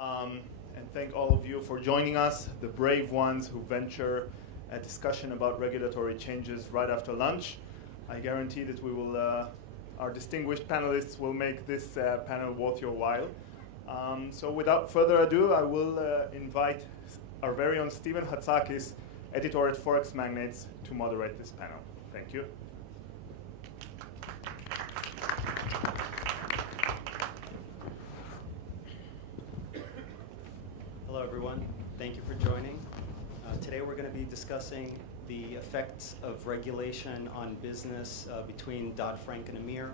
And thank all of you for joining us, the brave ones who venture a discussion about regulatory changes right after lunch. I guarantee that we will, our distinguished panelists will make this panel worth your while. So without further ado, I will invite our very own Stephen Hatzakis, editor at Forex Magnates, to moderate this panel. Thank you. Hello, everyone. Thank you for joining. Today we're going to be discussing the effects of regulation on business between Dodd-Frank and EMIR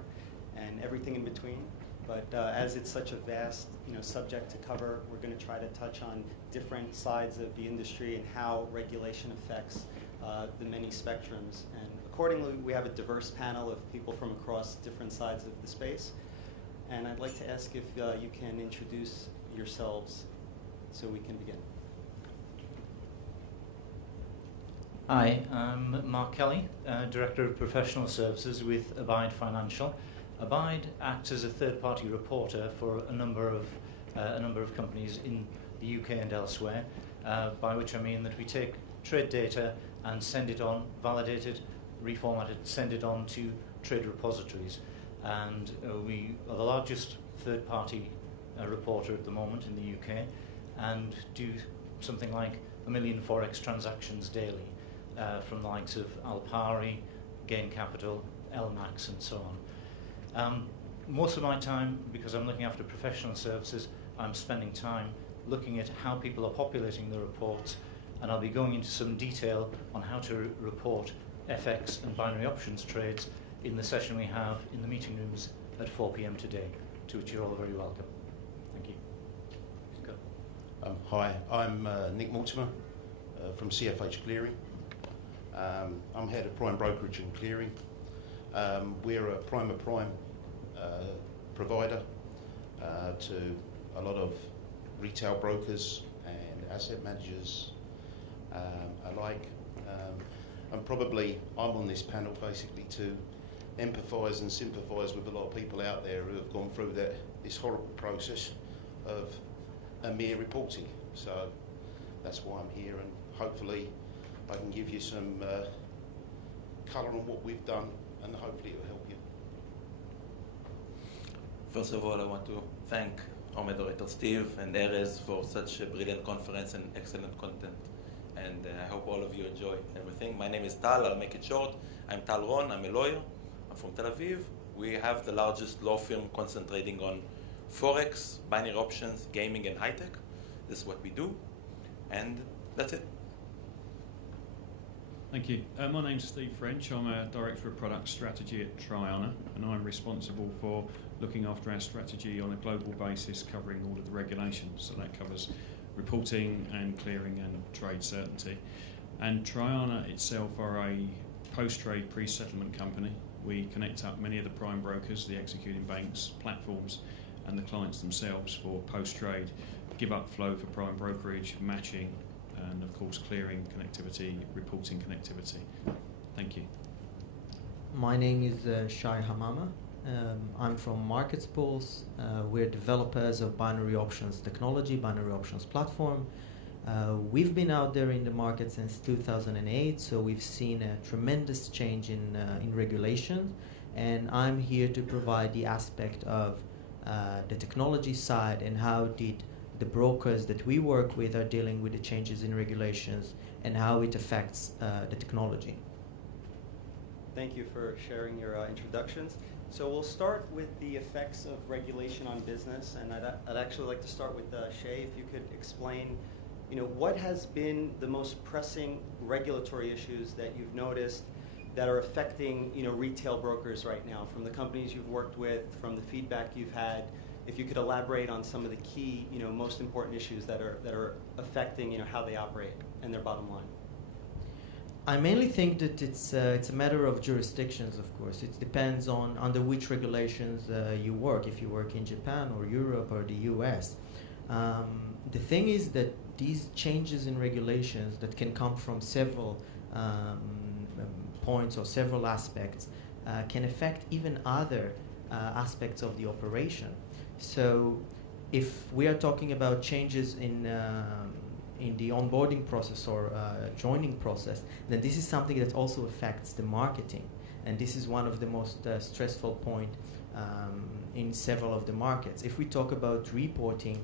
and everything in between. But as it's such a vast subject to cover, we're going to try to touch on different sides of the industry and how regulation affects the many spectrums. And accordingly, we have a diverse panel of people from across different sides of the space. And I'd like to ask if you can introduce yourselves so we can begin. Hi, I'm Mark Kelly, Director of Professional Services with Abide Financial. Abide acts as a third-party reporter for a number of companies in the UK and elsewhere, by which I mean that we take trade data and send it on, validated, reformatted, send it on to trade repositories. And we are the largest third-party reporter at the moment in the UK, and do something like 1 million Forex transactions daily from the likes of Alpari, Gain Capital, LMAX, and so on. Most of my time, because I'm looking after professional services, I'm spending time looking at how people are populating the reports, and I'll be going into some detail on how to report FX and binary options trades in the session we have in the meeting rooms at 4 p.m. today, to which you're all very welcome. Thank you. Hi, I'm Nick Mortimer from CFH Clearing. I'm head of prime brokerage and clearing. We're a prime provider to a lot of retail brokers and asset managers alike. And probably I'm on this panel basically to empathise and sympathise with a lot of people out there who have gone through this horrible process of EMIR reporting. So that's why I'm here, and hopefully I can give you some colour on what we've done, and hopefully it will help you. First of all, I want to thank our moderator Steve and Erez for such a brilliant conference and excellent content. And I hope all of you enjoy everything. My name is Tal, I'll make it short. I'm Tal Ron, I'm a lawyer. I'm from Tel Aviv. We have the largest law firm concentrating on Forex, binary options, gaming, and high-tech. This is what we do, and that's it. Thank you. My name's Steve French. I'm a Director of Product Strategy at Triana, and I'm responsible for looking after our strategy on a global basis, covering all of the regulations. So that covers reporting and clearing and trade certainty. And Triana itself are a post-trade pre-settlement company. We connect up many of the prime brokers, the executing banks, platforms, and the clients themselves for post-trade, give up flow for prime brokerage, matching, and of course clearing connectivity, reporting connectivity. Thank you. My name is Shai Hamama. I'm from Markets Pools. We're developers of binary options technology, binary options platform. We've been out there in the market since 2008, so we've seen a tremendous change in regulation, and I'm here to provide the aspect of the technology side and how did the brokers that we work with are dealing with the changes in regulations and how it affects the technology. Thank you for sharing your introductions. So we'll start with the effects of regulation on business, and I'd actually like to start with Shay, if you could explain, what has been the most pressing regulatory issues that you've noticed that are affecting, retail brokers right now, from the companies you've worked with, from the feedback you've had. If you could elaborate on some of the key, most important issues that are affecting, how they operate and their bottom line. I mainly think that it's a matter of jurisdictions, of course. It depends on under which regulations you work, if you work in Japan or Europe or the US. The thing is that these changes in regulations that can come from several points or several aspects can affect even other aspects of the operation. So if we are talking about changes in the onboarding process or joining process, then this is something that also affects the marketing, and this is one of the most stressful point in several of the markets. If we talk about reporting,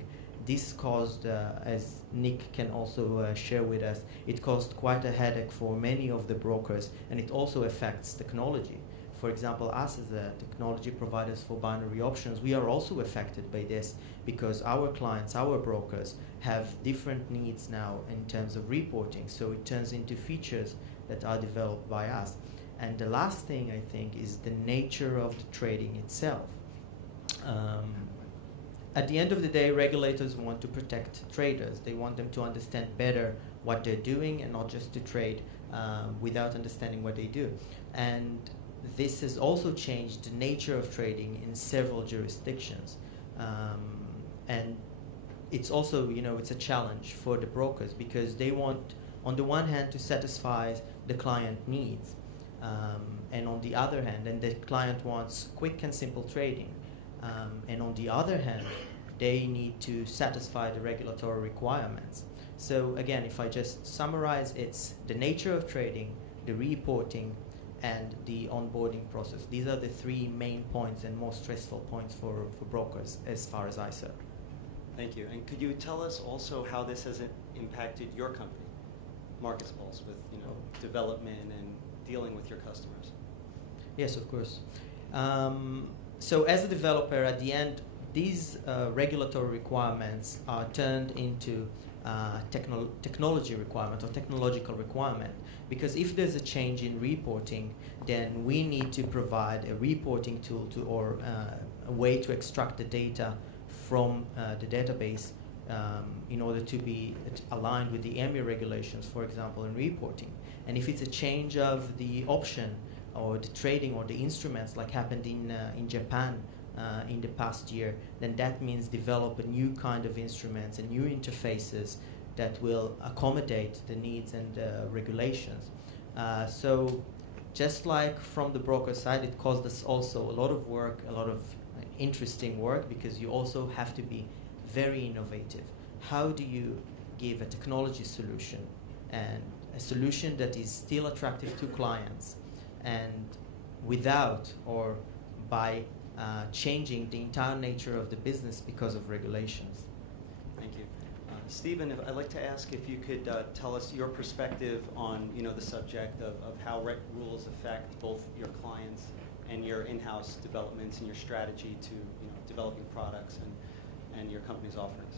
this caused, as Nick can also share with us, it caused quite a headache for many of the brokers, and it also affects technology. For example, us as a technology providers for binary options, we are also affected by this because our clients, our brokers, have different needs now in terms of reporting. So it turns into features that are developed by us. And the last thing, I think, is the nature of the trading itself. At the end of the day, regulators want to protect traders. They want them to understand better what they're doing and not just to trade without understanding what they do. And this has also changed the nature of trading in several jurisdictions. And it's also, it's a challenge for the brokers because they want, on the one hand, to satisfy the client needs. And on the other hand, and the client wants quick and simple trading. And on the other hand, they need to satisfy the regulatory requirements. So again, if I just summarize, it's the nature of trading, the reporting, and the onboarding process. These are the three main points and most stressful points for brokers as far as I serve. Thank you. And could you tell us also how this has impacted your company, Markets Pulse, with development and dealing with your customers? Yes, of course. So as a developer, at the end, these regulatory requirements are turned into technology requirement or technological requirement. Because if there's a change in reporting, then we need to provide a reporting tool or a way to extract the data from the database in order to be aligned with the EMIR regulations, for example, in reporting. And if it's a change of the option or the trading or the instruments like happened in Japan in the past year, then that means develop a new kind of instruments and new interfaces that will accommodate the needs and regulations. So just like from the broker side, it caused us also a lot of work, a lot of interesting work, because you also have to be very innovative. How do you give a technology solution and a solution that is still attractive to clients and without or by changing the entire nature of the business because of regulations? Thank you. Stephen, I'd like to ask if you could tell us your perspective on the subject of how rules affect both your clients and your in-house developments and your strategy to developing products and your company's offerings.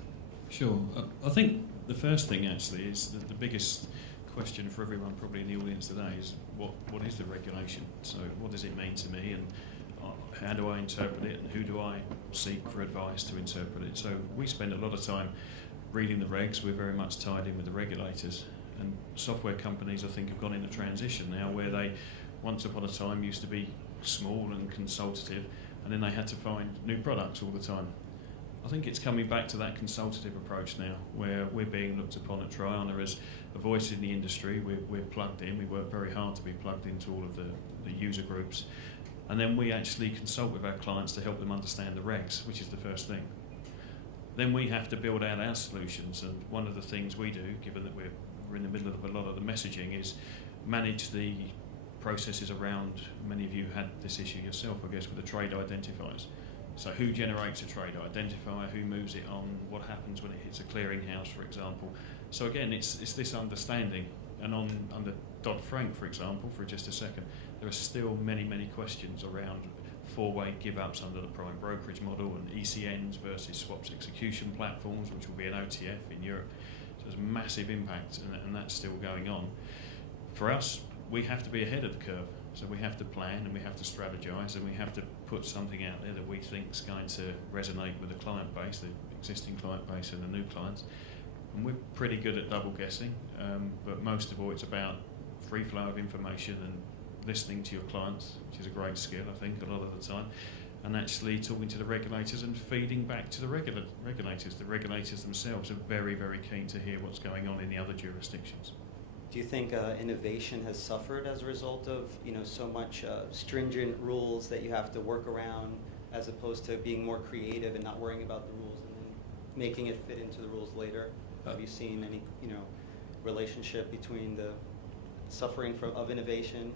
Sure. I think the first thing actually is that the biggest question for everyone probably in the audience today is what is the regulation? So what does it mean to me, and how do I interpret it, and who do I seek for advice to interpret it? So we spend a lot of time reading the regs. We're very much tied in with the regulators, and software companies I think have gone in a transition now where they once upon a time used to be small and consultative, and then they had to find new products all the time. I think it's coming back to that consultative approach now, where we're being looked upon at Triana as a voice in the industry. We're plugged in. We work very hard to be plugged into all of the user groups. And then we actually consult with our clients to help them understand the regs, which is the first thing. Then we have to build out our solutions, and one of the things we do, given that we're in the middle of a lot of the messaging, is manage the processes around, many of you had this issue yourself, I guess, with the trade identifiers. So who generates a trade identifier, who moves it on, what happens when it hits a clearinghouse, for example. So again, it's this understanding. And under Dodd-Frank, for example, for just a second, there are still many, many questions around four-way give-ups under the prime brokerage model and ECNs versus swaps execution platforms, which will be an OTF in Europe. So there's a massive impact, and that's still going on. For us, we have to be ahead of the curve. So we have to plan and we have to strategize and we have to put something out there that we think is going to resonate with the client base, the existing client base and the new clients. And we're pretty good at double guessing, but most of all it's about free flow of information and listening to your clients, which is a great skill, I think, a lot of the time, and actually talking to the regulators and feeding back to the regulators. The regulators themselves are very, very keen to hear what's going on in the other jurisdictions. Do you think innovation has suffered as a result of so much stringent rules that you have to work around, as opposed to being more creative and not worrying about the rules and then making it fit into the rules later? Have you seen any, relationship between the suffering of innovation,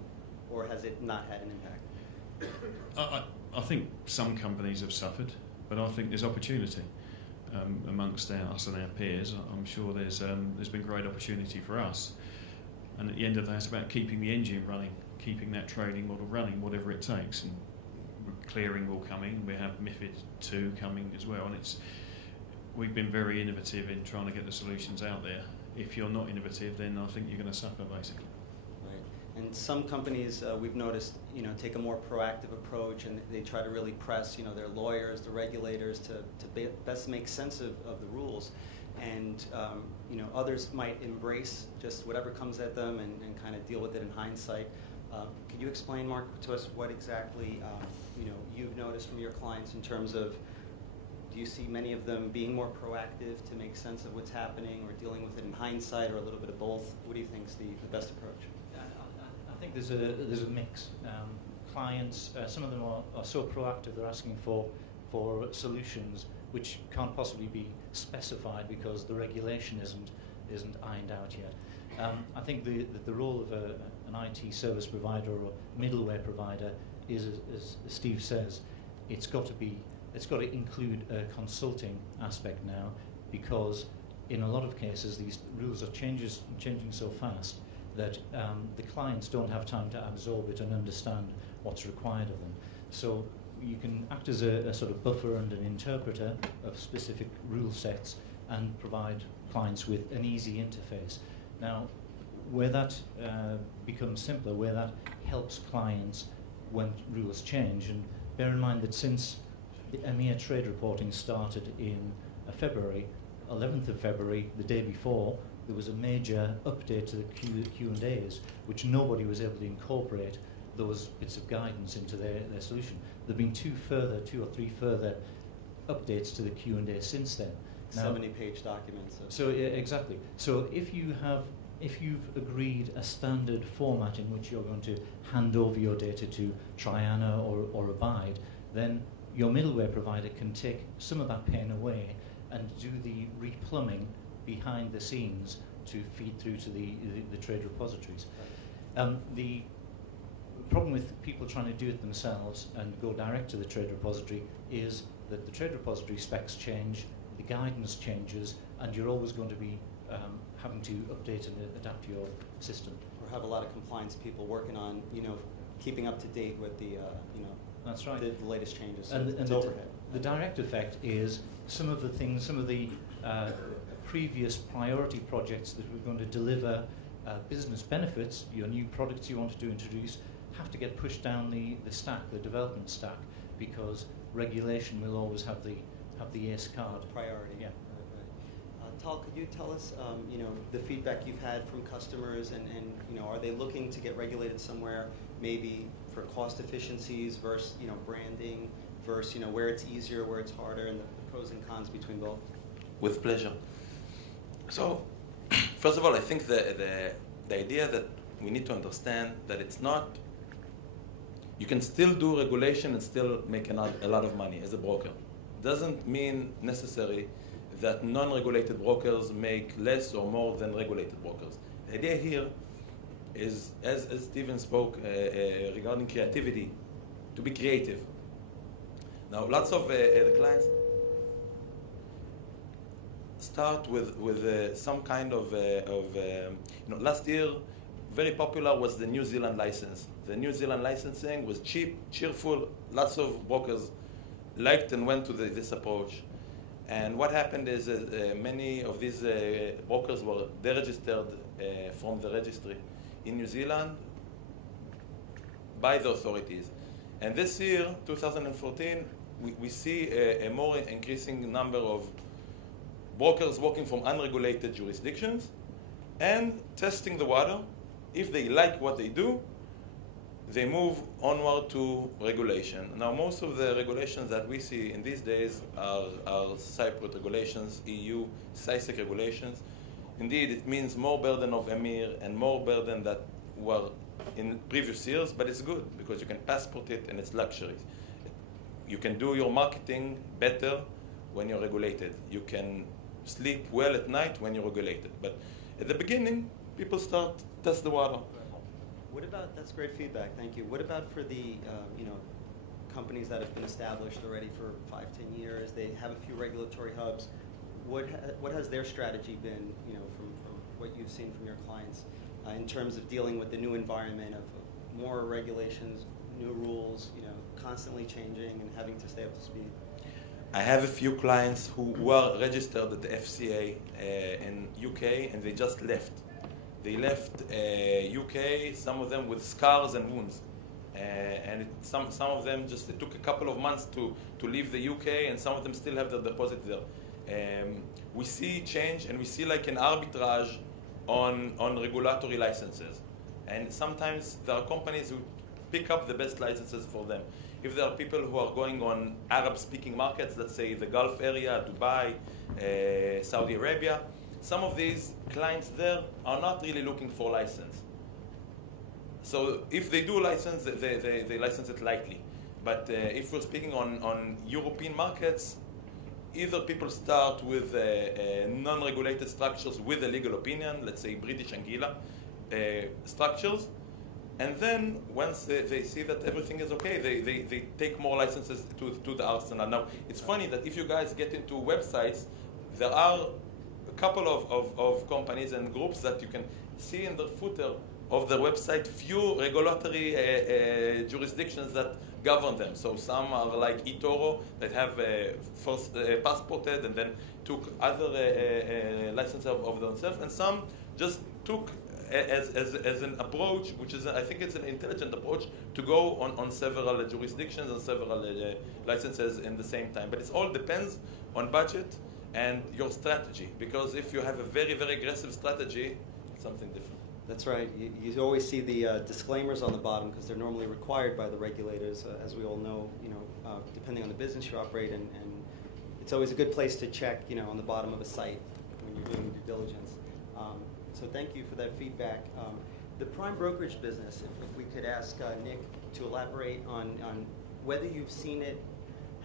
or has it not had an impact? I think some companies have suffered, but I think there's opportunity amongst us and our peers. I'm sure there's been great opportunity for us. And at the end of the day, it's about keeping the engine running, keeping that trading model running, whatever it takes. And clearing will come in. We have MiFID II coming as well, and we've been very innovative in trying to get the solutions out there. If you're not innovative, then I think you're going to suffer, basically. Right. And some companies we've noticed, take a more proactive approach, and they try to really press, their lawyers, the regulators, to best make sense of the rules. And others might embrace just whatever comes at them and kind of deal with it in hindsight. Could you explain, Mark, to us what exactly you've noticed from your clients in terms of, do you see many of them being more proactive to make sense of what's happening, or dealing with it in hindsight, or a little bit of both? What do you think is the best approach? I think there's a mix. Clients, some of them are so proactive, they're asking for solutions which can't possibly be specified because the regulation isn't ironed out yet. I think the role of an IT service provider or middleware provider is, as Steve says, it's got to include a consulting aspect now, because in a lot of cases these rules are changing so fast that the clients don't have time to absorb it and understand what's required of them. So you can act as a sort of buffer and an interpreter of specific rule sets and provide clients with an easy interface. Now, where that becomes simpler, where that helps clients when rules change, and bear in mind that since the EMIR trade reporting started in February, 11th of February, the day before, there was a major update to the Q&As, which nobody was able to incorporate those bits of guidance into their solution. There have been two or three further updates to the Q&A since then. Now, 70-page documents. So exactly. So if you've agreed a standard format in which you're going to hand over your data to Triana or Abide, then your middleware provider can take some of that pain away and do the replumbing behind the scenes to feed through to the trade repositories. The problem with people trying to do it themselves and go direct to the trade repository is that the trade repository specs change, the guidance changes, and you're always going to be having to update and adapt your system. Or have a lot of compliance people working on, keeping up to date with the, That's right. the latest changes. And It's overhead. the direct effect is some of the previous priority projects that we're going to deliver business benefits, your new products you wanted to introduce, have to get pushed down the stack, the development stack, because regulation will always have the ace card. Priority. Yeah. Right. Tal, could you tell us, the feedback you've had from customers, and are they looking to get regulated somewhere, maybe for cost efficiencies versus, branding versus, where it's easier, where it's harder, and the pros and cons between both? With pleasure. So, first of all, I think the idea that we need to understand that it's not, you can still do regulation and still make a lot of money as a broker. Doesn't mean necessarily that non-regulated brokers make less or more than regulated brokers. The idea here is, as Steven spoke regarding creativity, to be creative. Now, lots of the clients start with some kind of last year, very popular was the New Zealand license. The New Zealand licensing was cheap, cheerful. Lots of brokers liked and went to this approach. And what happened is many of these brokers were deregistered from the registry in New Zealand by the authorities. And this year, 2014, we see a more increasing number of brokers working from unregulated jurisdictions and testing the water. If they like what they do, they move onward to regulation. Now, most of the regulations that we see in these days are Cyprus regulations, EU, CISEC regulations. Indeed, it means more burden of EMIR and more burden that were in previous years, but it's good because you can passport it and it's luxuries. You can do your marketing better when you're regulated. You can sleep well at night when you're regulated. But at the beginning, people start test the water. What about, that's great feedback, thank you. What about for the, companies that have been established already for 5-10 years, they have a few regulatory hubs. What has their strategy been, from what you've seen from your clients in terms of dealing with the new environment of more regulations, new rules, constantly changing and having to stay up to speed? I have a few clients who are registered at the FCA in UK, and they just left. They left UK, some of them with scars and wounds. And some of them just, it took a couple of months to leave the UK, and some of them still have their deposit there. We see change, and we see like an arbitrage on regulatory licenses. And sometimes there are companies who pick up the best licenses for them. If there are people who are going on Arab-speaking markets, let's say the Gulf area, Dubai, Saudi Arabia, some of these clients there are not really looking for license. So if they do license, they license it lightly. But if we're speaking on European markets, either people start with non-regulated structures with a legal opinion, let's say British Anguilla structures, and then once they see that everything is okay, they take more licenses to the arsenal. Now, it's funny that if you guys get into websites, there are a couple of companies and groups that you can see in the footer of their website few regulatory jurisdictions that govern them. So some are like eToro that have first passported and then took other licenses of themselves, and some just took as an approach, which is, I think it's an intelligent approach, to go on several jurisdictions and several licenses in the same time. But it all depends on budget and your strategy, because if you have a very, very aggressive strategy, it's something different. That's right. You always see the disclaimers on the bottom because they're normally required by the regulators, as we all know, depending on the business you operate in. And it's always a good place to check, on the bottom of a site when you're doing due diligence. So thank you for that feedback. The prime brokerage business, if we could ask Nick to elaborate on whether you've seen it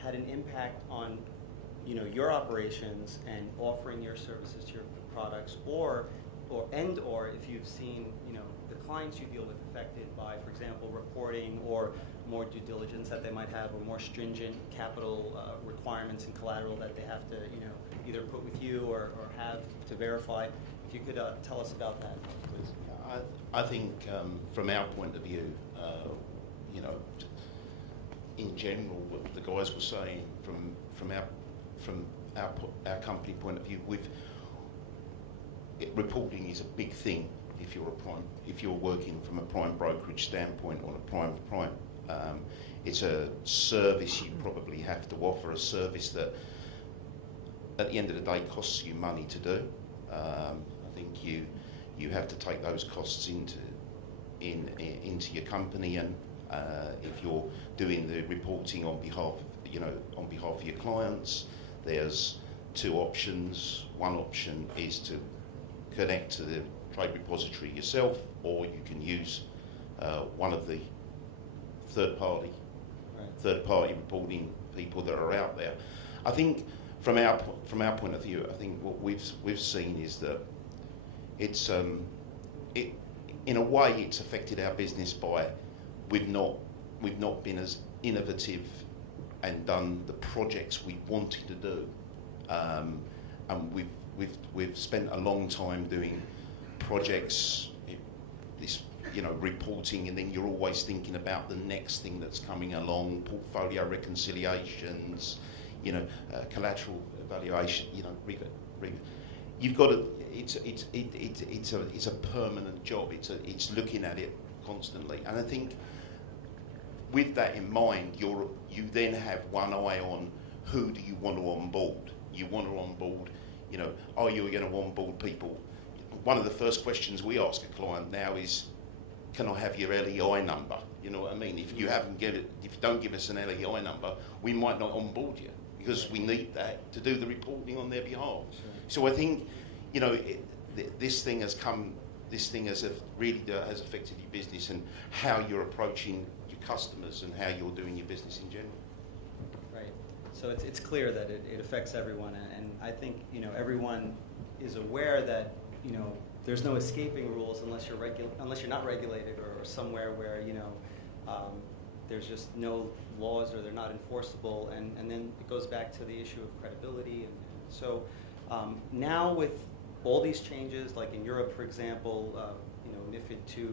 had an impact on, your operations and offering your services to your products, or if you've seen, the clients you deal with affected by, for example, reporting or more due diligence that they might have, or more stringent capital requirements and collateral that they have to, either put with you or have to verify. If you could tell us about that, please. I think from our point of view, in general, what the guys were saying from our company point of view, reporting is a big thing if you're working from a prime brokerage standpoint or a prime. It's a service you probably have to offer, a service that at the end of the day costs you money to do. I think you have to take those costs into your company, and if you're doing the reporting on behalf of your clients, there's two options. One option is to connect to the trade repository yourself, or you can use one of the third-party reporting people that are out there. I think from our point of view, I think what we've seen is that it's in a way it's affected our business by we've not been as innovative and done the projects we wanted to do, and we've spent a long time doing projects, reporting, and then you're always thinking about the next thing that's coming along, portfolio reconciliations, collateral evaluation, you've got to. It's a permanent job. It's looking at it constantly, and I think with that in mind, you then have one eye on who do you want to onboard. You want to onboard, are you going to onboard people? One of the first questions we ask a client now is, can I have your LEI number? You know what I mean? If you don't give us an LEI number, we might not onboard you because we need that to do the reporting on their behalf. Sure. So I think, this thing has really affected your business and how you're approaching your customers and how you're doing your business in general. Right. So it's clear that it affects everyone, and I think everyone is aware that there's no escaping rules unless you're not regulated or somewhere where there's just no laws or they're not enforceable, and then it goes back to the issue of credibility. And so now with all these changes, like in Europe, for example, MiFID II,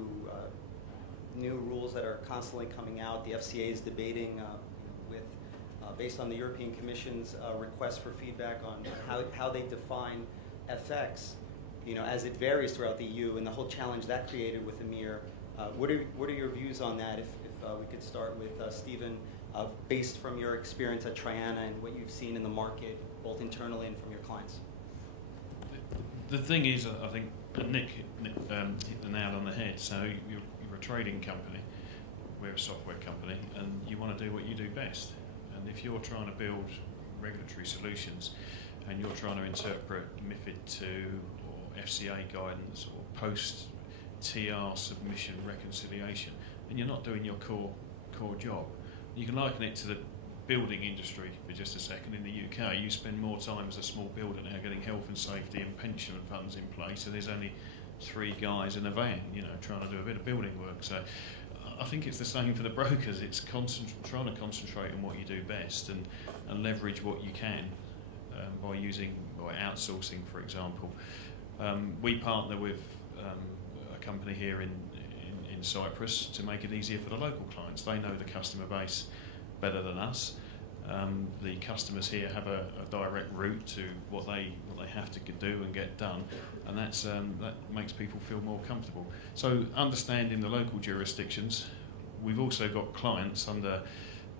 new rules that are constantly coming out, the FCA is debating based on the European Commission's request for feedback on how they define FX, as it varies throughout the EU, and the whole challenge that created with EMIR. What are your views on that? If we could start with Stephen, based from your experience at Triana and what you've seen in the market, both internally and from your clients. The thing is, I think Nick hit the nail on the head. So you're a trading company, we're a software company, and you want to do what you do best. And if you're trying to build regulatory solutions and you're trying to interpret MiFID II or FCA guidance or post-TR submission reconciliation, and you're not doing your core job, you can liken it to the building industry for just a second. In the UK, you spend more time as a small builder now getting health and safety and pension funds in place, so there's only 3 guys in a van, trying to do a bit of building work. So I think it's the same for the brokers. It's trying to concentrate on what you do best and leverage what you can by outsourcing, for example. We partner with a company here in Cyprus to make it easier for the local clients. They know the customer base better than us. The customers here have a direct route to what they have to do and get done, and that makes people feel more comfortable. So understanding the local jurisdictions, we've also got clients under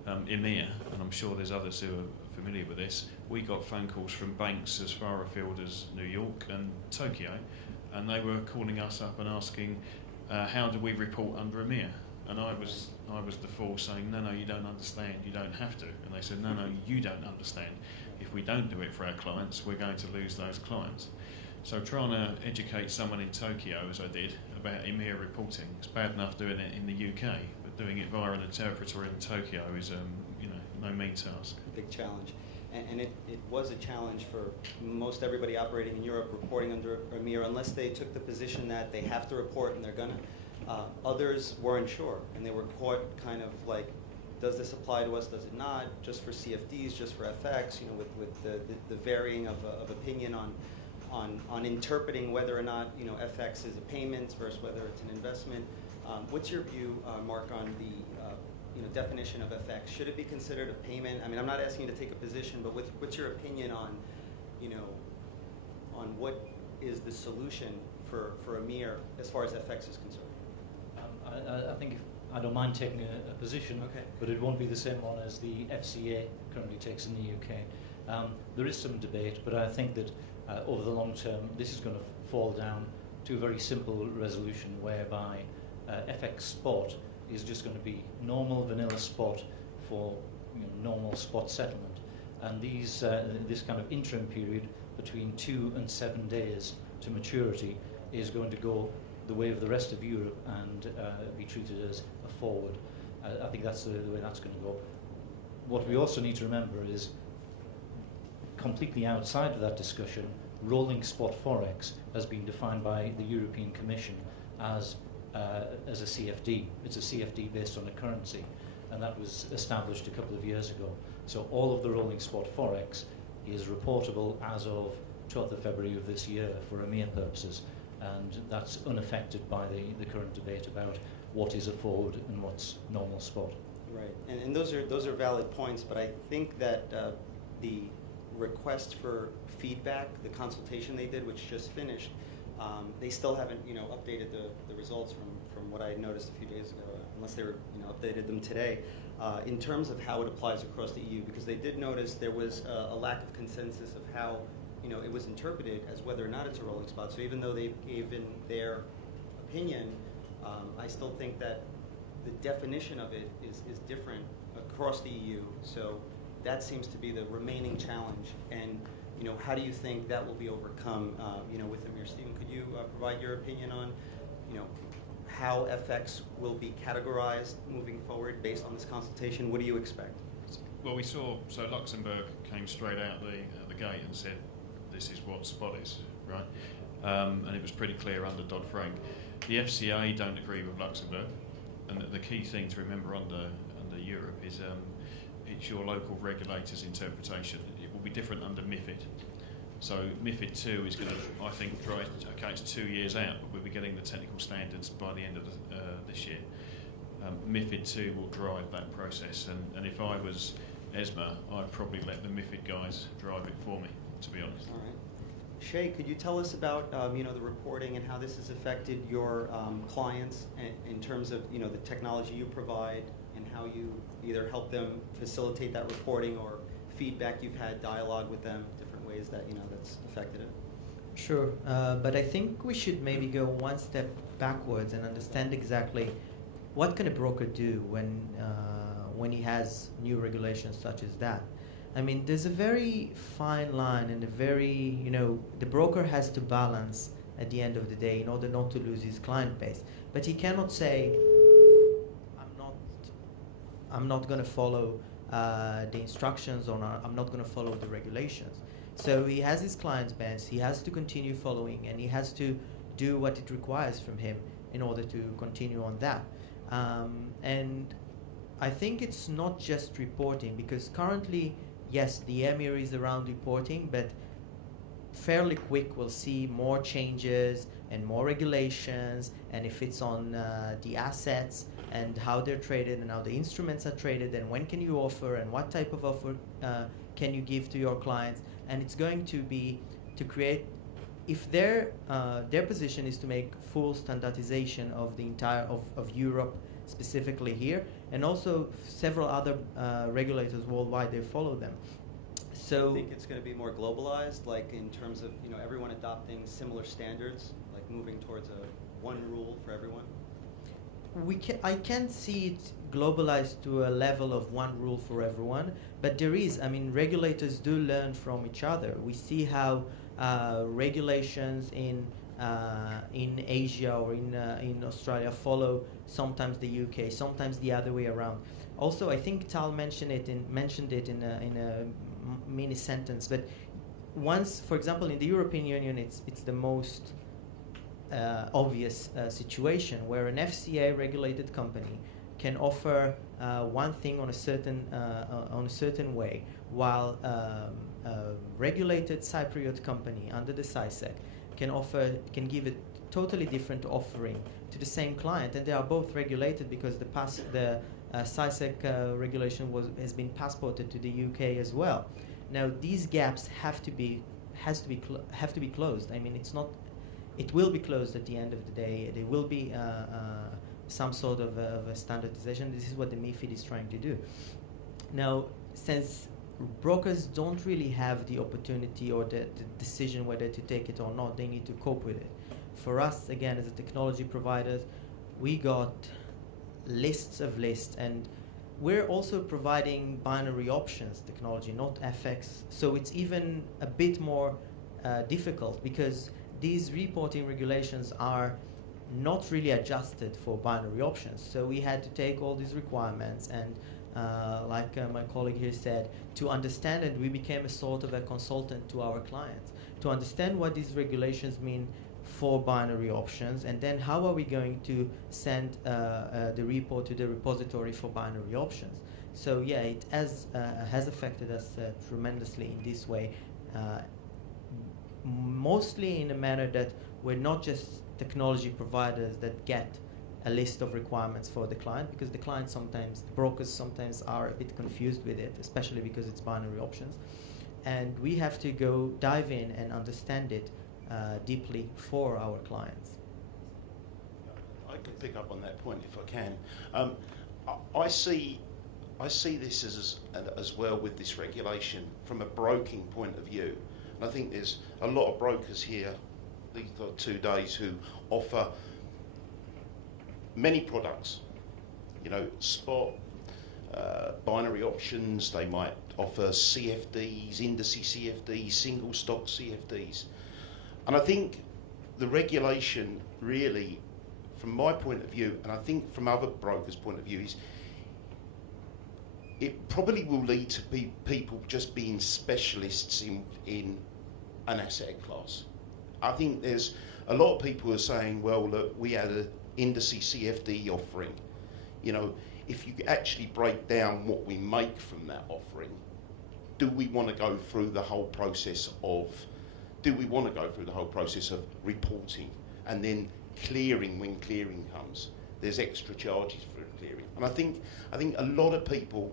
EMIR, and I'm sure there's others who are familiar with this. We got phone calls from banks as far afield as New York and Tokyo, and they were calling us up and asking, how do we report under EMIR? And I was the fool saying, no, you don't understand, you don't have to. And they said, no, you don't understand. If we don't do it for our clients, we're going to lose those clients. So trying to educate someone in Tokyo, as I did, about EMIR reporting, it's bad enough doing it in the UK, but doing it via an interpreter in Tokyo is no mean task. Big challenge. And it was a challenge for most everybody operating in Europe reporting under EMIR, unless they took the position that they have to report and they're going to. Others weren't sure, and they were caught kind of like, does this apply to us, does it not, just for CFDs, just for FX, with the varying of opinion on interpreting whether or not FX is a payment versus whether it's an investment. What's your view, Mark, on the definition of FX? Should it be considered a payment? I mean, I'm not asking you to take a position, but what's your opinion on what is the solution for EMIR as far as FX is concerned? I think I don't mind taking a position, okay, but it won't be the same one as the FCA currently takes in the UK. There is some debate, but I think that over the long term, this is going to fall down to a very simple resolution whereby FX spot is just going to be normal vanilla spot for normal spot settlement, and this kind of interim period between 2 and 7 days to maturity is going to go the way of the rest of Europe and be treated as a forward. I think that's the way that's going to go. What we also need to remember is, completely outside of that discussion, rolling spot Forex has been defined by the European Commission as a CFD. It's a CFD based on a currency, and that was established a couple of years ago. So all of the rolling spot Forex is reportable as of 12th of February of this year for EMIR purposes, and that's unaffected by the current debate about what is a forward and what's normal spot. Right, and those are valid points, but I think that the request for feedback, the consultation they did, which just finished, they still haven't updated the results from what I had noticed a few days ago, unless they were updated them today, in terms of how it applies across the EU, because they did notice there was a lack of consensus of how it was interpreted as whether or not it's a rolling spot. So even though they've given their opinion, I still think that the definition of it is different across the EU. So that seems to be the remaining challenge. And how do you think that will be overcome with EMIR? Stephen, could you provide your opinion on how FX will be categorized moving forward based on this consultation? What do you expect? Well, we saw, so Luxembourg came straight out the gate and said, this is what spot is, right? And it was pretty clear under Dodd-Frank. The FCA don't agree with Luxembourg, and the key thing to remember under Europe is it's your local regulator's interpretation. It will be different under MiFID. So MiFID 2 is going to, I think, it's 2 years out, but we'll be getting the technical standards by the end of this year. MiFID 2 will drive that process, and if I was ESMA, I'd probably let the MiFID guys drive it for me, to be honest. All right. Shay, could you tell us about the reporting and how this has affected your clients in terms of the technology you provide and how you either help them facilitate that reporting or feedback you've had, dialogue with them, different ways that that's affected it? Sure, but I think we should maybe go one step backwards and understand exactly what can a broker do when he has new regulations such as that. I mean, there's a very fine line and a very, the broker has to balance at the end of the day in order not to lose his client base. But he cannot say, I'm not going to follow the instructions or I'm not going to follow the regulations. So he has his client base, he has to continue following, and he has to do what it requires from him in order to continue on that. And I think it's not just reporting, because currently, yes, the EMIR is around reporting, but fairly quick we'll see more changes and more regulations, and if it's on the assets and how they're traded and how the instruments are traded and when can you offer and what type of offer can you give to your clients. And it's going to be to create, if their position is to make full standardization of the entire of Europe specifically here, and also several other regulators worldwide, they follow them. So I think it's going to be more globalized, like in terms of everyone adopting similar standards, like moving towards one rule for everyone. I can't see it globalized to a level of one rule for everyone, but there is. I mean, regulators do learn from each other. We see how regulations in Asia or in Australia follow sometimes the UK, sometimes the other way around. Also, I think Tal mentioned it in a mini sentence, but once, for example, in the European Union, it's the most obvious situation where an FCA regulated company can offer one thing on a certain way, while a regulated Cypriot company under the CySEC can give a totally different offering to the same client, and they are both regulated because the CySEC regulation has been passported to the UK as well. Now these gaps have to be closed. I mean, it will be closed at the end of the day. There will be some sort of a standardization. This is what the MiFID is trying to do. Now, since brokers don't really have the opportunity or the decision whether to take it or not, they need to cope with it. For us, again, as a technology providers, we got lists of lists, and we're also providing binary options technology, not FX. So it's even a bit more difficult because these reporting regulations are not really adjusted for binary options. So we had to take all these requirements and like my colleague here said, to understand it, we became a sort of a consultant to our clients to understand what these regulations mean for binary options, and then how are we going to send the report to the repository for binary options. So yeah, it has affected us tremendously in this way, mostly in a manner that we're not just technology providers that get a list of requirements for the client, because the brokers sometimes are a bit confused with it, especially because it's binary options. And we have to go dive in and understand it deeply for our clients. I could pick up on that point if I can. I see this as well with this regulation from a broking point of view. And I think there's a lot of brokers here these 2 days who offer many products, spot, binary options. They might offer CFDs, indices CFDs, single stock CFDs. And I think the regulation really, from my point of view, and I think from other brokers' point of view, is it probably will lead to people just being specialists in an asset class. I think there's a lot of people who are saying, well, look, we had an indices CFD offering. You know, if you actually break down what we make from that offering, do we want to go through the whole process of reporting and then clearing when clearing comes? There's extra charges for clearing. And I think a lot of people,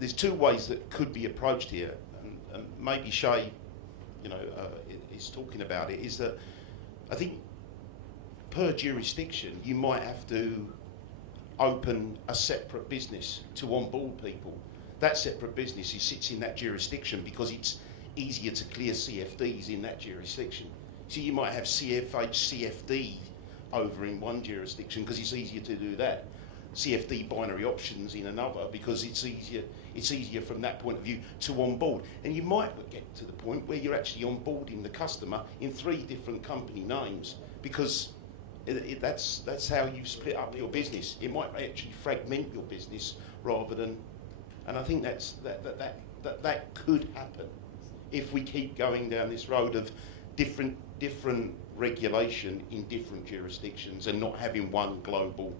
there's two ways that could be approached here, and maybe Shay, is talking about it, is that I think per jurisdiction you might have to open a separate business to onboard people. That separate business sits in that jurisdiction because it's easier to clear CFDs in that jurisdiction. So you might have CFH CFD over in one jurisdiction because it's easier to do that. CFD binary options in another because it's easier from that point of view to onboard. And you might get to the point where you're actually onboarding the customer in 3 different company names because that's how you split up your business. It might actually fragment your business rather than, and I think that could happen if we keep going down this road of different regulation in different jurisdictions and not having one global.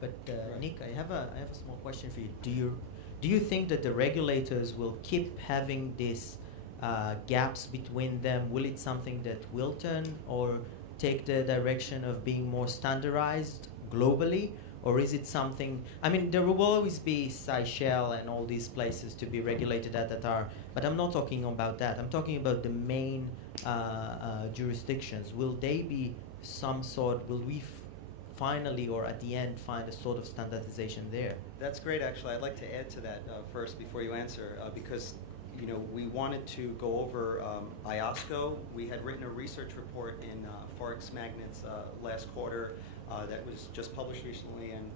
But Nick, I have a small question for you. Do you think that the regulators will keep having these gaps between them? Will it something that will turn or take the direction of being more standardized globally? Or is it something, I mean, there will always be Seychelles and all these places to be regulated that are, but I'm not talking about that. I'm talking about the main jurisdictions. Will they be some sort, will we finally or at the end find a sort of standardization there? That's great, actually. I'd like to add to that first before you answer, because we wanted to go over IOSCO. We had written a research report in Forex Magnates last quarter that was just published recently, and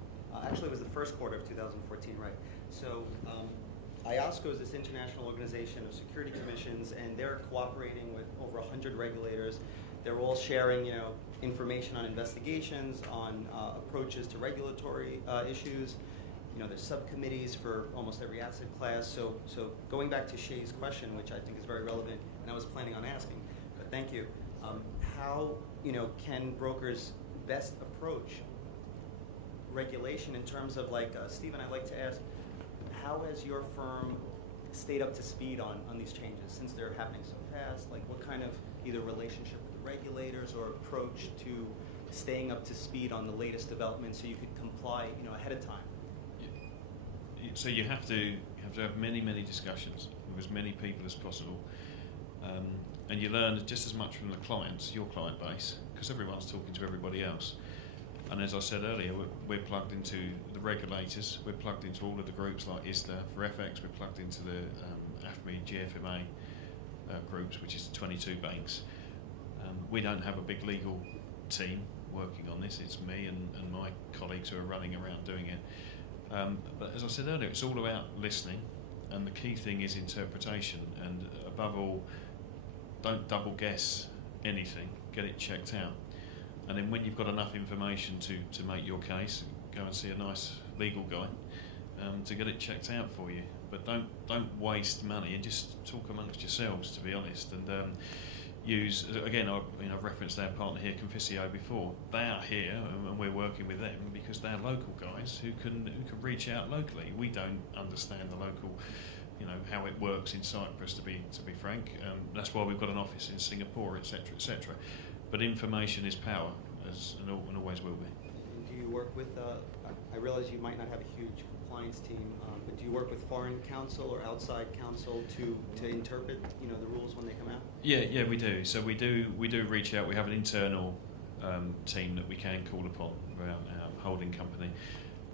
actually it was the first quarter of 2014, right? So IOSCO is this international organization of security commissions, and they're cooperating with over 100 regulators. They're all sharing, information on investigations, on approaches to regulatory issues. There's subcommittees for almost every asset class. So going back to Shay's question, which I think is very relevant, and I was planning on asking, but thank you. How can brokers best approach regulation in terms of Stephen, I'd like to ask, how has your firm stayed up to speed on these changes since they're happening so fast? What kind of either relationship with the regulators or approach to staying up to speed on the latest developments so you could comply ahead of time? So you have to have many discussions with as many people as possible, and you learn just as much from the clients, your client base, because everyone's talking to everybody else. And as I said earlier, we're plugged into the regulators, we're plugged into all of the groups like ISDA. For FX, we're plugged into the AFMI, GFMA groups, which is 22 banks. We don't have a big legal team working on this. It's me and my colleagues who are running around doing it. But as I said earlier, it's all about listening, and the key thing is interpretation, and above all, don't double guess anything, get it checked out. And then when you've got enough information to make your case, go and see a nice legal guy to get it checked out for you. But don't waste money, and just talk amongst yourselves, to be honest. And use, again, I've referenced our partner here, Confisio, before. They are here, and we're working with them because they're local guys who can reach out locally. We don't understand the local, how it works in Cyprus, to be frank. That's why we've got an office in Singapore, etc., etc. But information is power, and always will be. Do you work with? I realize you might not have a huge compliance team, but do you work with foreign counsel or outside counsel to interpret the rules when they come out? Yeah, we do. So we do reach out. We have an internal team that we can call upon around our holding company,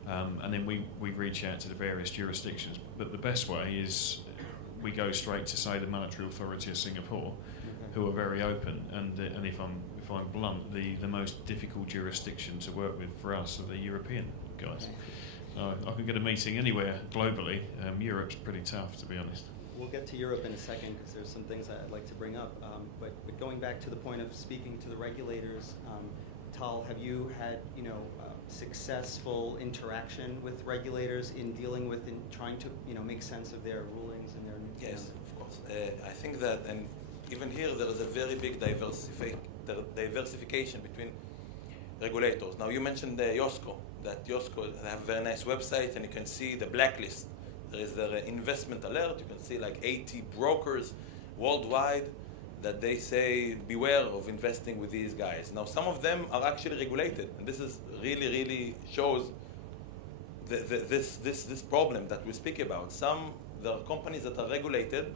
and then we reach out to the various jurisdictions. But the best way is we go straight to, say, the Monetary Authority of Singapore, who are very open. And if I'm blunt, the most difficult jurisdiction to work with for us are the European guys. I can get a meeting anywhere globally. Europe's pretty tough, to be honest. We'll get to Europe in a second because there's some things I'd like to bring up. But going back to the point of speaking to the regulators, Tal, have you had successful interaction with regulators in dealing with and trying to make sense of their rulings and their Yes, of course. I think that, and even here there is a very big diversification between regulators. Now you mentioned IOSCO. That IOSCO have a very nice website, and you can see the blacklist. There is the investment alert. You can see like 80 brokers worldwide that they say beware of investing with these guys. Now some of them are actually regulated, and this is really shows this problem that we speak about. There are companies that are regulated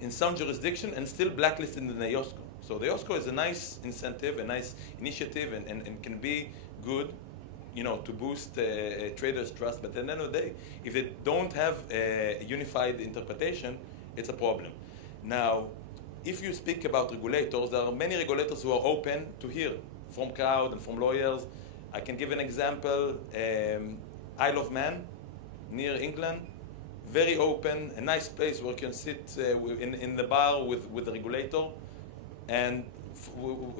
in some jurisdiction and still blacklisted in the IOSCO. So the IOSCO is a nice incentive, a nice initiative, and can be good, to boost traders' trust. But at the end of the day, if they don't have a unified interpretation, it's a problem. Now, if you speak about regulators, there are many regulators who are open to hear from crowd and from lawyers. I can give an example. Isle of Man, near England, very open, a nice place where you can sit in the bar with the regulator, and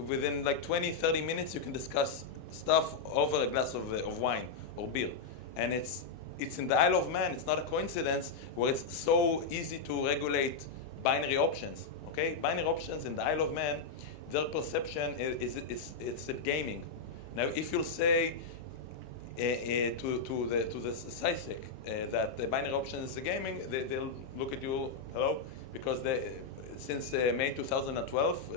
within like 20-30 minutes you can discuss stuff over a glass of wine or beer. And it's in the Isle of Man. It's not a coincidence where it's so easy to regulate binary options. Okay, binary options in the Isle of Man, their perception it's gaming. Now, if you'll say to the CISEC that the binary option is a gaming, they'll look at you, hello, because since May 2012,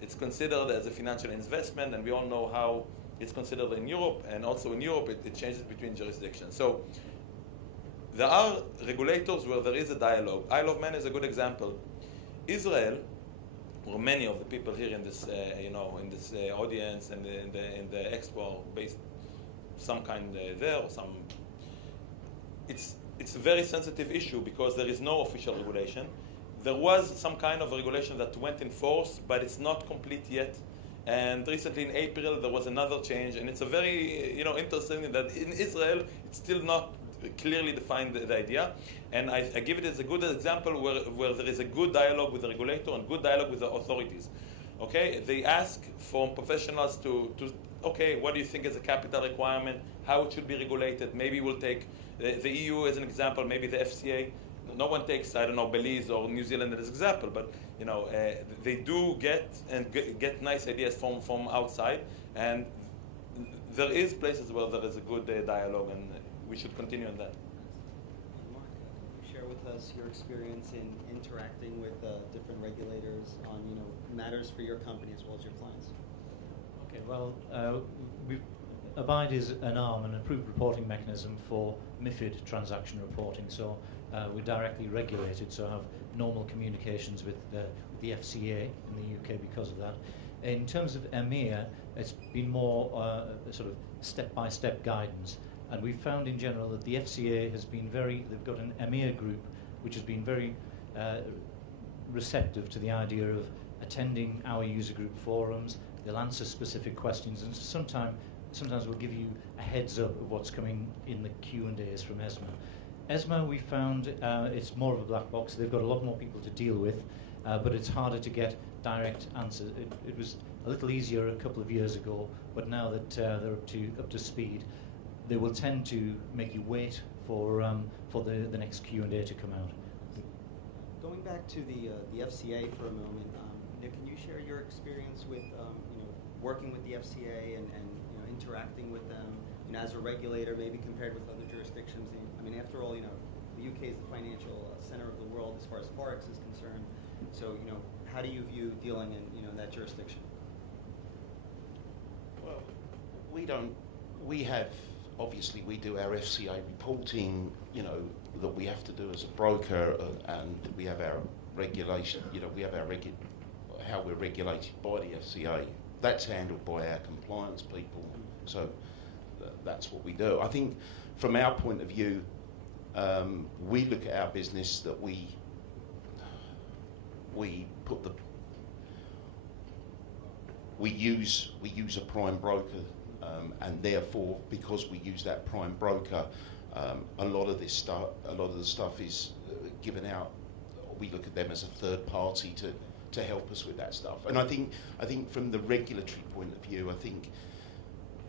it's considered as a financial investment, and we all know how it's considered in Europe, and also in Europe it changes between jurisdictions. So there are regulators where there is a dialogue. Isle of Man is a good example. Israel, or many of the people here in this, in this audience and in the Expo, based some kind there or some. It's a very sensitive issue because there is no official regulation. There was some kind of regulation that went in force, but it's not complete yet. And recently in April there was another change, and it's a very interesting that in Israel it's still not clearly defined the idea. And I give it as a good example where there is a good dialogue with the regulator and good dialogue with the authorities. Okay, they ask from professionals to okay, what do you think is a capital requirement? How it should be regulated? Maybe we'll take the EU as an example, maybe the FCA. No one takes, I don't know, Belize or New Zealand as an example, but they do get nice ideas from outside, and there is places where there is a good dialogue, and we should continue on that. Mark, can you share with us your experience in interacting with different regulators on matters for your company as well as your clients? Okay, well, Abide is an arm, an approved reporting mechanism for MiFID transaction reporting. So we're directly regulated, so have normal communications with the FCA in the UK because of that. In terms of EMIR, it's been more sort of step-by-step guidance. And we've found in general that the FCA has been they've got an EMIR group which has been very receptive to the idea of attending our user group forums. They'll answer specific questions, and sometimes we'll give you a heads up of what's coming in the Q&As from ESMA. ESMA, we found it's more of a black box. They've got a lot more people to deal with, but it's harder to get direct answers. It was a little easier a couple of years ago, but now that they're up to speed, they will tend to make you wait for the next Q&A to come out. Going back to the FCA for a moment, Nick, can you share your experience with working with the FCA and interacting with them as a regulator, maybe compared with other jurisdictions? I mean, after all, the UK is the financial center of the world as far as Forex is concerned. So, how do you view dealing in that jurisdiction? Well, obviously we do our FCA reporting, that we have to do as a broker, and we have our regulation, we have how we're regulated by the FCA. That's handled by our compliance people, so that's what we do. I think from our point of view, we look at our business that we use a prime broker, and therefore, because we use that prime broker, a lot of the stuff is given out. We look at them as a third party to help us with that stuff. And I think from the regulatory point of view, I think,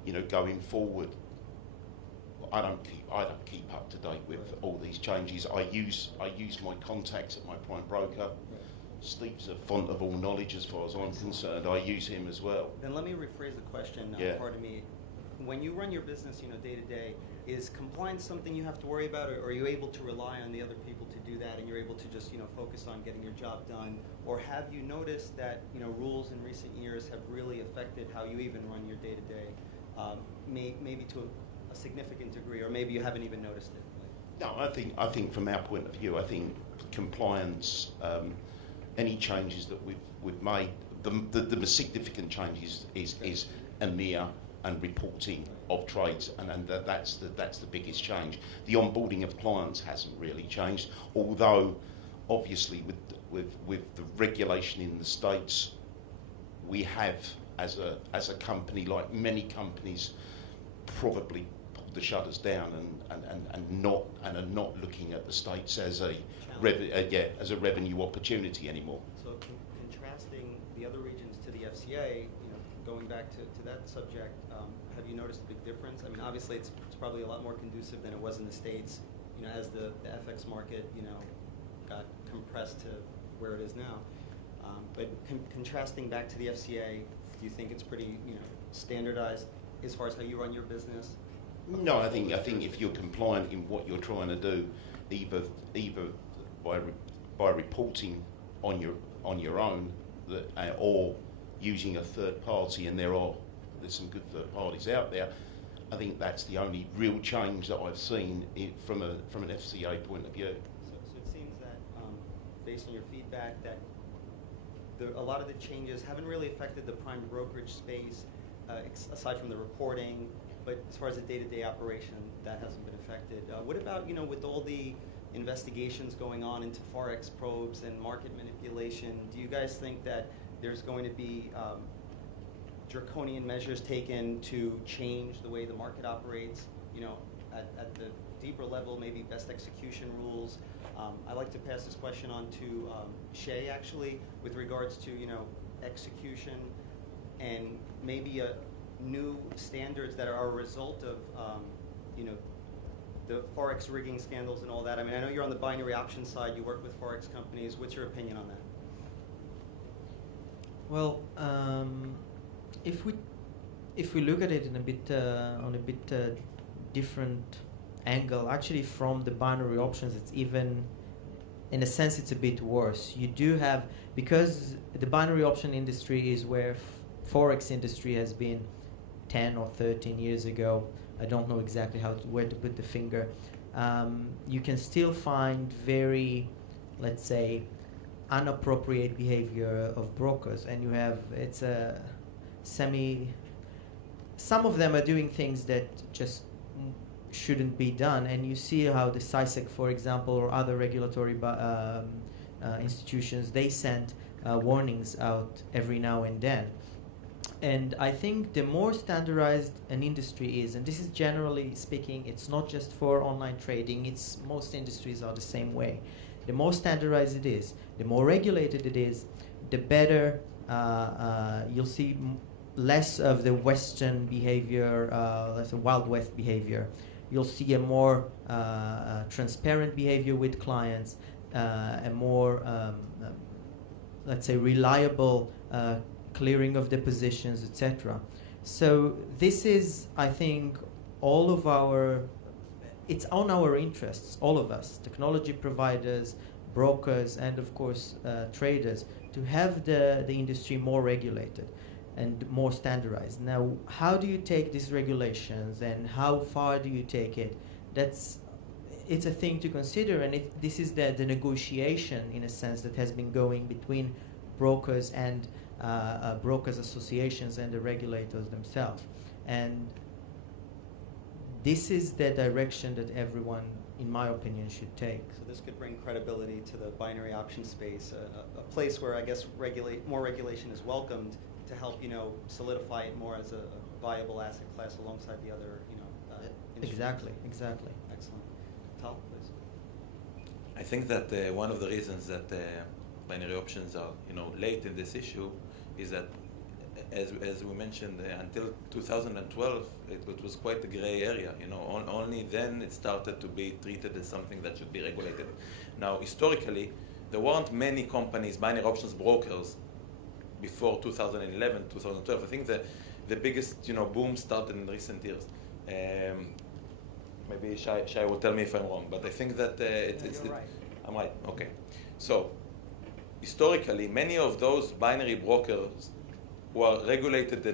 you know, going forward, I don't keep up to date with all these changes. I use my contacts at my prime broker. Steve's a font of all knowledge as far as I'm concerned. I use him as well. Then let me rephrase the question. Pardon me. When you run your business, you know, day to day, is compliance something you have to worry about, or are you able to rely on the other people to do that, and you're able to just, you know, focus on getting your job done? Or have you noticed that, you know, rules in recent years have really affected how you even run your day to day, maybe to a significant degree, or maybe you haven't even noticed it? No, I think from our point of view, I think compliance, any changes that we've made, the significant changes is EMIR and reporting of trades, and that's the biggest change. The onboarding of clients hasn't really changed, although obviously with the regulation in the States, we have as a company, like many companies, probably pulled the shutters down and are not looking at the States as a revenue opportunity anymore. So contrasting the other regions to the FCA, you know, going back to that subject, have you noticed a big difference? I mean, obviously it's probably a lot more conducive than it was in the States, you know, as the FX market, you know, got compressed to where it is now. But contrasting back to the FCA, do you think it's pretty, you know, standardized as far as how you run your business? No, I think if you're compliant in what you're trying to do, either by reporting on your own, or using a third party, and there's some good third parties out there. I think that's the only real change that I've seen from an FCA point of view. So it seems that, based on your feedback, that a lot of the changes haven't really affected the prime brokerage space, aside from the reporting. But as far as the day-to-day operation, that hasn't been affected. What about, you know, with all the investigations going on into Forex probes and market manipulation, do you guys think that there's going to be draconian measures taken to change the way the market operates, you know, at the deeper level, maybe best execution rules? I'd like to pass this question on to Shay, actually, with regards to, you know, execution and maybe new standards that are a result of, you know, the Forex rigging scandals and all that. I mean, I know you're on the binary option side, you work with Forex companies. What's your opinion on that? Well, if we look at it in a bit on a bit different angle, actually from the binary options, it's even, in a sense, it's a bit worse. You do have, because the binary option industry is where Forex industry has been 10 or 13 years ago. I don't know exactly where to put the finger. You can still find very, let's say, inappropriate behavior of brokers, and you have, it's a some of them are doing things that just shouldn't be done, and you see how the CISEC, for example, or other regulatory institutions, they send warnings out every now and then. And I think the more standardized an industry is, and this is generally speaking, it's not just for online trading, it's most industries are the same way. The more standardized it is, the more regulated it is, the better you'll see less of the Western behavior, less of Wild West behavior. You'll see a more transparent behavior with clients, a more, let's say, reliable clearing of the positions, etc. So this is, I think, all of our, it's on our interests, all of us, technology providers, brokers, and of course traders, to have the industry more regulated and more standardized. Now, how do you take these regulations and how far do you take it? It's a thing to consider, and this is the negotiation, in a sense, that has been going between brokers and brokers associations and the regulators themselves. And this is the direction that everyone, in my opinion, should take. So this could bring credibility to the binary option space, a place where I guess more regulation is welcomed to help, you know, solidify it more as a viable asset class alongside the other, you know, Exactly. Excellent. Tal, please. I think that one of the reasons that binary options are, late in this issue, is that, as we mentioned, until 2012, it was quite a gray area. Only then it started to be treated as something that should be regulated. Now, historically, there weren't many companies, binary options brokers, before 2011, 2012. I think the biggest, boom started in recent years. Maybe Shai will tell me if I'm wrong, but I think that You're right. I'm right. Okay. So, historically, many of those binary brokers were regulated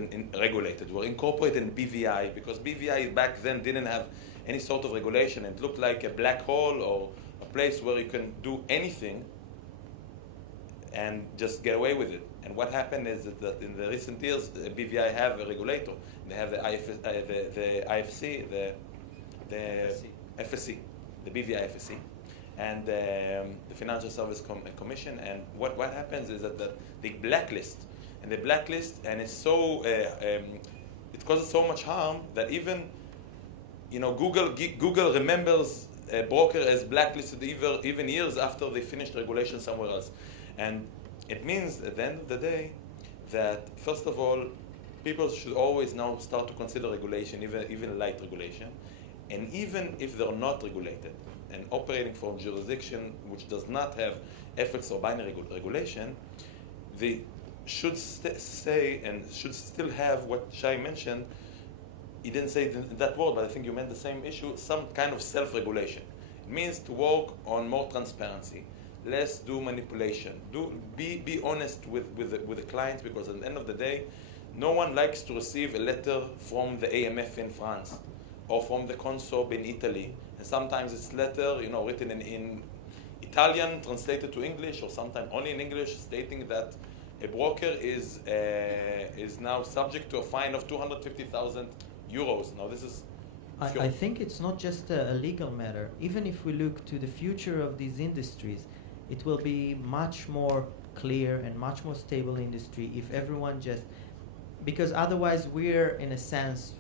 were incorporated in BVI, because BVI back then didn't have any sort of regulation. It looked like a black hole or a place where you can do anything and just get away with it. And what happened is that in the recent years, the BVI have a regulator. They have the IFC, the FSC, the BVI FSC, and the Financial Service Commission. And what happens is that they blacklist. And they blacklist, and it's so it causes so much harm that even Google remembers a broker as blacklisted even years after they finished regulation somewhere else. And it means at the end of the day that, first of all, people should always now start to consider regulation, even light regulation, and even if they're not regulated and operating from jurisdiction which does not have FX or binary regulation, they should say and should still have what Shai mentioned. He didn't say that word, but I think you meant the same issue, some kind of self-regulation. It means to work on more transparency, less do manipulation, be honest with the clients, because at the end of the day, no one likes to receive a letter from the AMF in France or from the Consob in Italy. And sometimes it's letter, written in Italian, translated to English, or sometimes only in English, stating that a broker is now subject to a fine of 250,000 euros. Now this is... I think it's not just a legal matter. Even if we look to the future of these industries, it will be much more clear and much more stable industry if everyone just... Because otherwise we're, in a sense,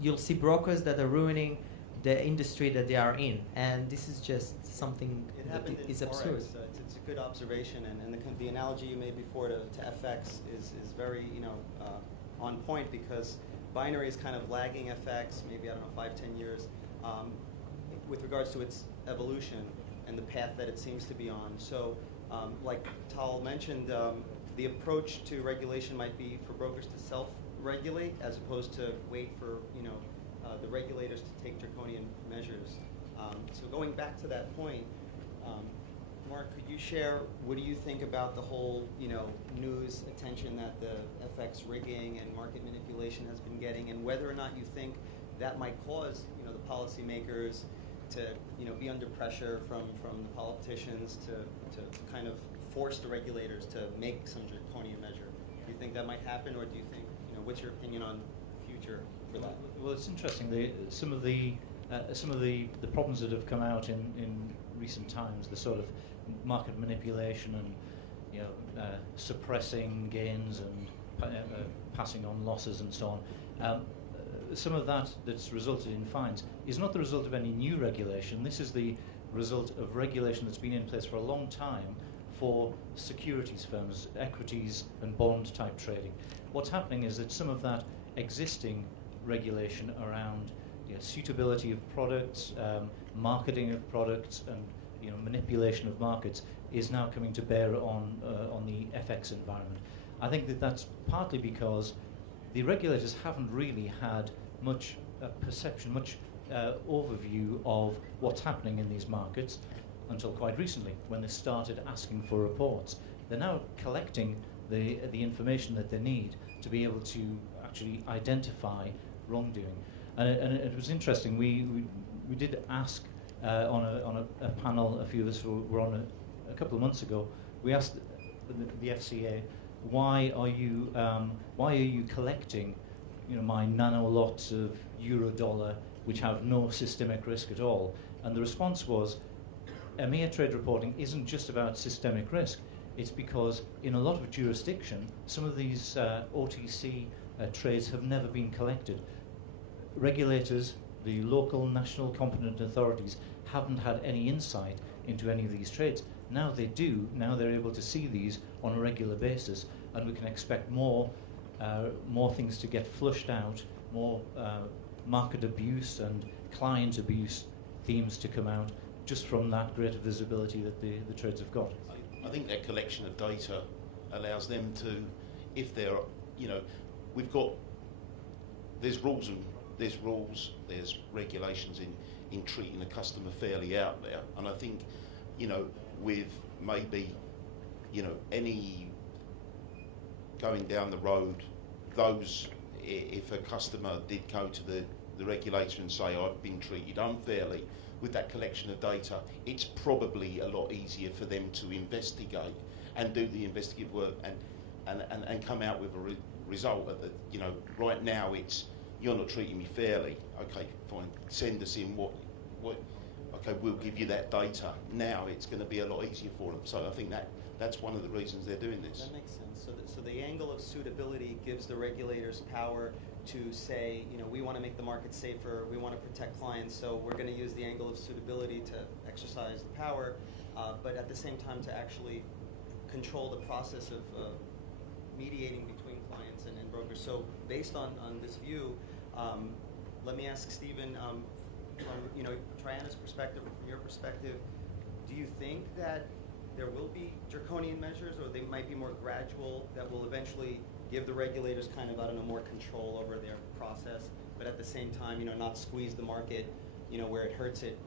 you'll see brokers that are ruining the industry that they are in, and this is just something that is absurd. It's a good observation, and the analogy you made before to FX is very on point, because binary is kind of lagging FX, maybe, 5-10 years, with regards to its evolution and the path that it seems to be on. So, like Tal mentioned, the approach to regulation might be for brokers to self-regulate as opposed to wait for the regulators to take draconian measures. So going back to that point, Mark, could you share what do you think about the whole news attention that the FX rigging and market manipulation has been getting, and whether or not you think that might cause the policymakers to be under pressure from the politicians to kind of force the regulators to make some draconian measure? Do you think that might happen, or do you think what's your opinion on the future for that? Well, it's interesting. Some of the problems that have come out in recent times, the sort of market manipulation and suppressing gains and passing on losses and so on. Some of that's resulted in fines is not the result of any new regulation. This is the result of regulation that's been in place for a long time for securities firms, equities and bond type trading. What's happening is that some of that existing regulation around suitability of products, marketing of products, and manipulation of markets is now coming to bear on the FX environment. I think that's partly because the regulators haven't really had much perception, much overview of what's happening in these markets until quite recently, when they started asking for reports. They're now collecting the information that they need to be able to actually identify wrongdoing. And it was interesting. We did ask on a panel, a few of us who were on a couple of months ago. We asked the FCA, why are you collecting my nano lots of euro dollar which have no systemic risk at all? And the response was, EMIR trade reporting isn't just about systemic risk. It's because in a lot of jurisdiction, some of these OTC trades have never been collected. Regulators, the local, national competent authorities, haven't had any insight into any of these trades. Now they do. Now they're able to see these on a regular basis, and we can expect more things to get flushed out, more market abuse and client abuse themes to come out just from that greater visibility that the trades have got. I think that collection of data allows them to, if they're, there's rules, there's regulations in treating a customer fairly out there, and I think, with maybe, any going down the road, if a customer did go to the regulator and say, I've been treated unfairly, with that collection of data, it's probably a lot easier for them to investigate and do the investigative work and come out with a result that, right now it's, you're not treating me fairly. Okay, fine, send us in okay, we'll give you that data. Now it's going to be a lot easier for them. So I think that's one of the reasons they're doing this. That makes sense. So the angle of suitability gives the regulators power to say, we want to make the market safer, we want to protect clients, so we're going to use the angle of suitability to exercise the power, but at the same time to actually control the process of mediating between clients and brokers. So based on this view, let me ask Stephen, from Triana's perspective or from your perspective, do you think that there will be draconian measures, or they might be more gradual, that will eventually give the regulators kind of, more control over their process, but at the same time, not squeeze the market, where it hurts it,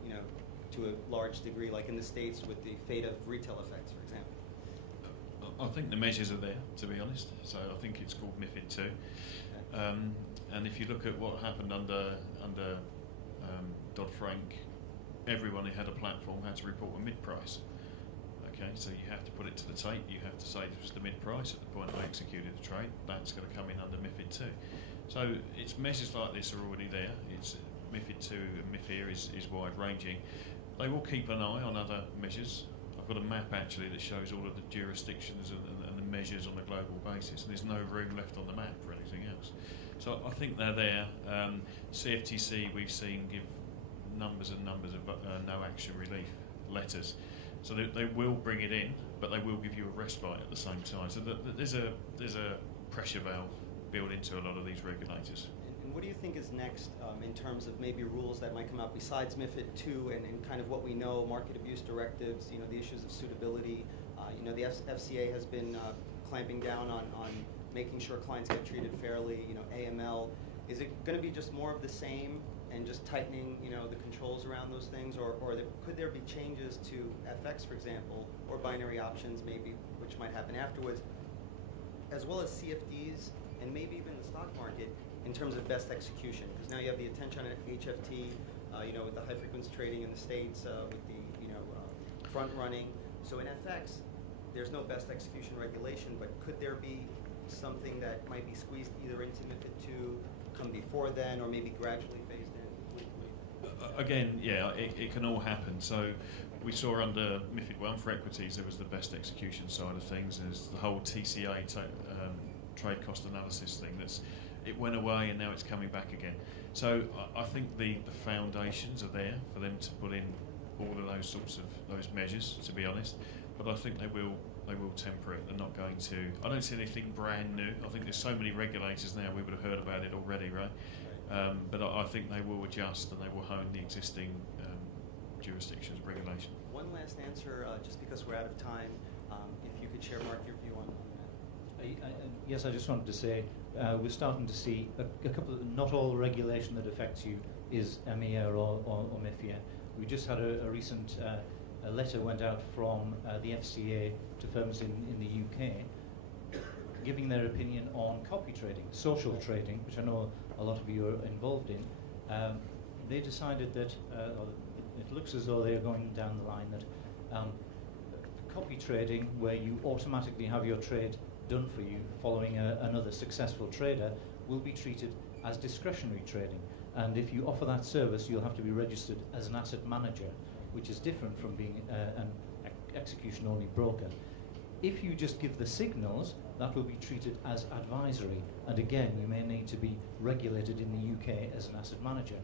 to a large degree, like in the States with the fate of retail effects, for example? I think the measures are there, to be honest. So I think it's called MiFID 2. Okay. And if you look at what happened under Dodd-Frank, everyone who had a platform had to report a mid-price. Okay, so you have to put it to the tape, you have to say this was the mid-price at the point I executed the trade. That's going to come in under MiFID 2. So it's measures like this are already there. It's MiFID 2 and MiFIR is wide-ranging. They will keep an eye on other measures. I've got a map actually that shows all of the jurisdictions and the measures on a global basis, and there's no room left on the map for anything else. So I think they're there. CFTC we've seen give numbers and numbers of no action relief letters. So they will bring it in, but they will give you a respite at the same time. So there's a pressure valve built into a lot of these regulators. And what do you think is next in terms of maybe rules that might come out besides MiFID II and kind of what we know, market abuse directives, the issues of suitability? The FCA has been clamping down on making sure clients get treated fairly. AML. Is it going to be just more of the same and just tightening, the controls around those things, or could there be changes to FX, for example, or binary options, maybe, which might happen afterwards, as well as CFDs and maybe even the stock market in terms of best execution? Because now you have the attention on HFT, with the high frequency trading in the States, with the front running. So in FX, there's no best execution regulation, but could there be something that might be squeezed either into MiFID II, come before then, or maybe gradually phased in? Again, yeah, it can all happen. So we saw under MiFID 1 for equities, there was the best execution side of things. There's the whole TCA, trade cost analysis thing. It went away and now it's coming back again. So I think the foundations are there for them to put in all of those sorts of those measures, to be honest. But I think they will temper it. They're not going to. I don't see anything brand new. I think there's so many regulators now. We would have heard about it already, right? But I think they will adjust and they will hone the existing jurisdictions regulation. One last answer, just because we're out of time. If you could share, Mark, your view on that. Yes, I just wanted to say we're starting to see a couple of, not all regulation that affects you is EMIR or MiFIR. We just had a recent a letter went out from the FCA to firms in the UK giving their opinion on copy trading, social trading, which I know a lot of you are involved in. They decided that, or it looks as though they're going down the line that copy trading, where you automatically have your trade done for you following another successful trader, will be treated as discretionary trading. And if you offer that service, you'll have to be registered as an asset manager, which is different from being an execution-only broker. If you just give the signals, that will be treated as advisory. And again, you may need to be regulated in the UK as an asset manager.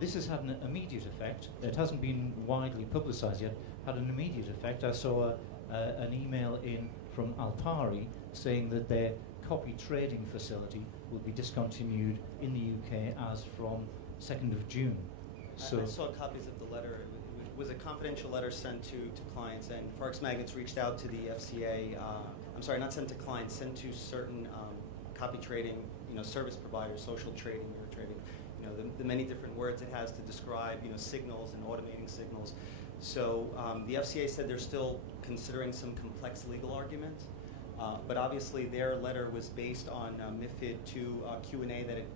This has had an immediate effect. It hasn't been widely publicised yet. had an immediate effect. I saw an email in from Alpari saying that their copy trading facility will be discontinued in the UK as from 2nd of June. I saw copies of the letter. It was a confidential letter sent to clients, and Forex Magnates reached out to the FCA. I'm sorry, not sent to clients, sent to certain copy trading, service providers, social trading, mirror trading. The many different words it has to describe, signals and automating signals. So the FCA said they're still considering some complex legal arguments, but obviously their letter was based on MiFID II Q&A that had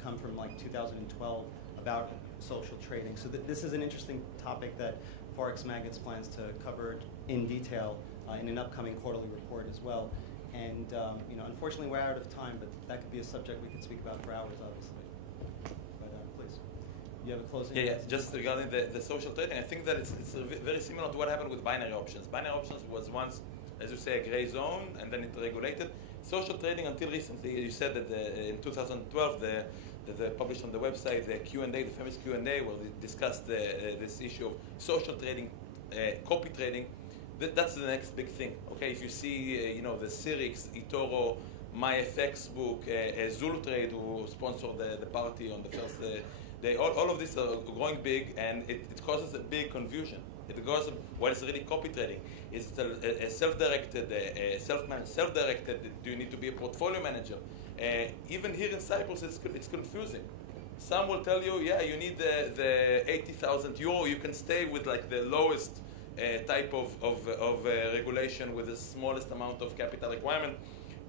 come from like 2012 about social trading. So this is an interesting topic that Forex Magnates plans to cover in detail in an upcoming quarterly report as well. And unfortunately we're out of time, but that could be a subject we could speak about for hours, obviously. But please, you have a closing? Yeah, just regarding the social trading, I think that it's very similar to what happened with binary options. Binary options was once, as you say, a gray zone, and then it regulated. Social trading until recently, you said that in 2012, they published on the website the Q&A, the famous Q&A, where they discussed this issue of social trading, copy trading. That's the next big thing. Okay, if you see, the Cyrix, eToro, MyFX book, Zulu Trade, who sponsored the party on the first day, all of these are growing big, and it causes a big confusion. It goes, what is really copy trading? Is it a self-directed, self-managed, self-directed? Do you need to be a portfolio manager? Even here in Cyprus, it's confusing. Some will tell you, yeah, you need the 80,000 euro. You can stay with like the lowest type of regulation with the smallest amount of capital requirement.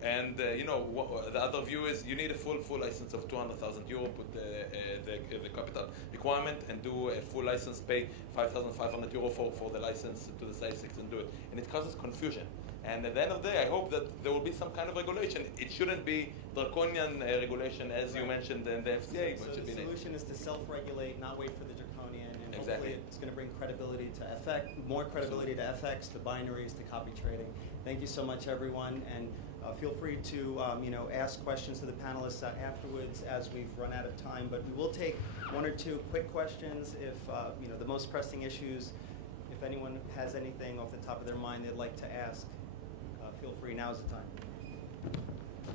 And the other view is you need a full license of 200,000 euro, put the capital requirement, and do a full license, pay 5,500 euro for the license to the size 6 and do it. And it causes confusion. And at the end of the day, I hope that there will be some kind of regulation. It shouldn't be draconian regulation, as you mentioned in the FCA. So the solution is to self-regulate, not wait for the draconian, and hopefully it's going to bring credibility to FX, more credibility to FX, to binaries, to copy trading. Thank you so much, everyone, and feel free to ask questions to the panelists afterwards as we've run out of time. But we will take one or two quick questions if the most pressing issues. If anyone has anything off the top of their mind they'd like to ask, feel free. Now's the time.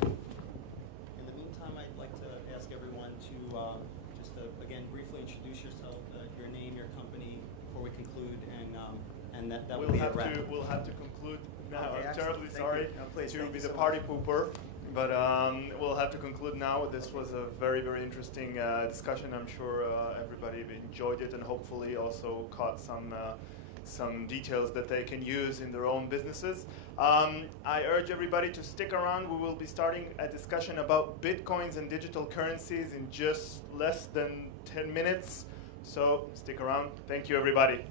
In the meantime, I'd like to ask everyone to again briefly introduce yourself, your name, your company, before we conclude, and that will be a wrap. We'll have to conclude now. Okay, I'm terribly excellent. sorry to be the party pooper, but we'll have to conclude now. This was a very, very interesting discussion. I'm sure everybody enjoyed it and hopefully also caught some details that they can use in their own businesses. I urge everybody to stick around. We will be starting a discussion about Bitcoins and digital currencies in just less than 10 minutes. So stick around. Thank you, everybody.